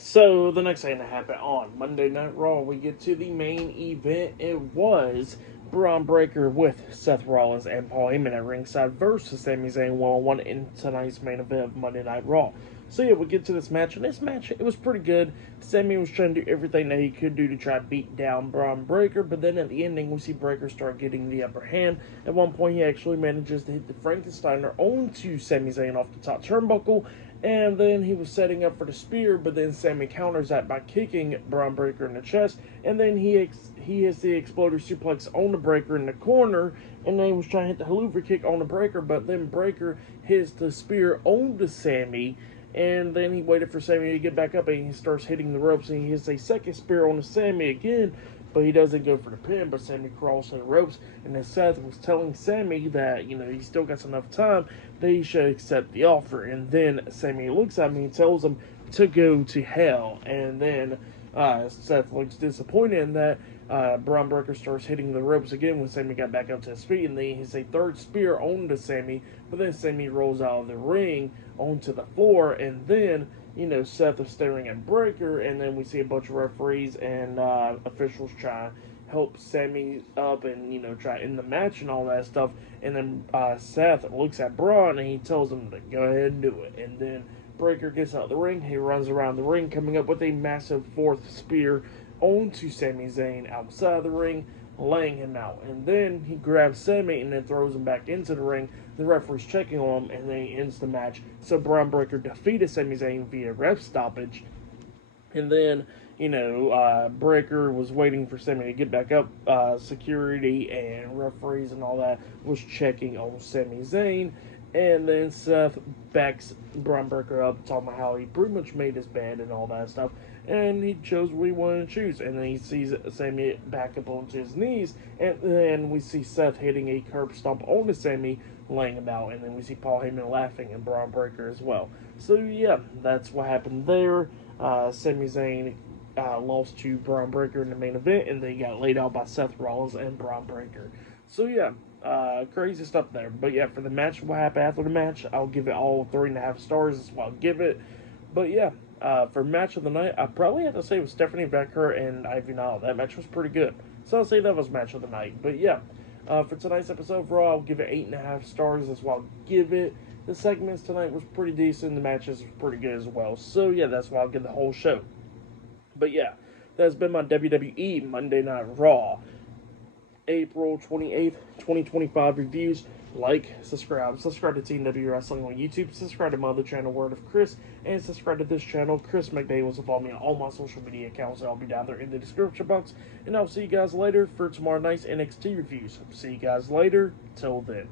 So the next thing that happened on Monday Night Raw, we get to the main event. It was Braun Breaker with Seth Rollins and Paul Heyman at ringside versus Sami Zayn one-on-one in tonight's main event of Monday Night Raw. So yeah, we get to this match, and this match, it was pretty good. Sami was trying to do everything that he could do to try to beat down Braun Breaker, but then at the ending, we see Breaker start getting the upper hand. At one point, he actually manages to hit the Frankensteiner onto Sami Zayn off the top turnbuckle, and then he was setting up for the spear, but then Sami counters that by kicking Braun Breaker in the chest, and then he hits the exploder suplex on the Breaker in the corner, and then he was trying to hit the Hoover kick on the Breaker, but then Breaker hits the spear on the Sami, and then he waited for Sami to get back up, and he starts hitting the ropes, and he hits a second spear on the Sami again, but he doesn't go for the pin, but Sami crawls to the ropes, and then Seth was telling Sami that, he still got enough time, that he should accept the offer, and then Sami looks at me and tells him to go to hell, and then Seth looks disappointed in that. Braun Breaker starts hitting the ropes again when Sami got back up to his feet, and then he hits a third spear onto Sami, but then Sami rolls out of the ring onto the floor, and then Seth is staring at Breaker, and then we see a bunch of referees and officials try to help Sami up and, try to end the match and all that stuff. And then Seth looks at Braun and he tells him to go ahead and do it. And then Breaker gets out of the ring. He runs around the ring, coming up with a massive fourth spear onto Sami Zayn outside the ring, laying him out. And then he grabs Sami and then throws him back into the ring. The referee's checking on him, and then he ends the match. So Braun Breaker defeated Sami Zayn via ref stoppage. And then, Breaker was waiting for Sami to get back up. Security and referees and all that was checking on Sami Zayn. And then Seth backs Braun Breaker up, talking about how he pretty much made his bed and all that stuff. And he chose what he wanted to choose. And then he sees Sami back up onto his knees. And then we see Seth hitting a curb stomp onto Sami, laying him out. And then we see Paul Heyman laughing and Braun Breaker as well. So, yeah, that's what happened there. Sami Zayn lost to Braun Breaker in the main event, and then he got laid out by Seth Rollins and Braun Breaker. So yeah, crazy stuff there. But yeah, for the match, what happened after the match, I'll give it all 3.5 stars. That's what I'll give it. But yeah, for match of the night, I probably have to say it was Stephanie Becker and Ivy Nile. That match was pretty good. So I'll say that was match of the night. But yeah, for tonight's episode of Raw, I'll give it 8.5 stars. That's what I'll give it. The segments tonight was pretty decent. The matches was pretty good as well. So yeah, that's why I'll give the whole show. But yeah, that's been my WWE Monday Night Raw, April 28th, 2025 reviews. Like, subscribe to Team W Wrestling on YouTube, subscribe to my other channel, Word of Chris, and subscribe to this channel, Chris McDaniels, and follow me on all my social media accounts. I'll be down there in the description box, and I'll see you guys later for tomorrow night's NXT reviews. See you guys later. Till then.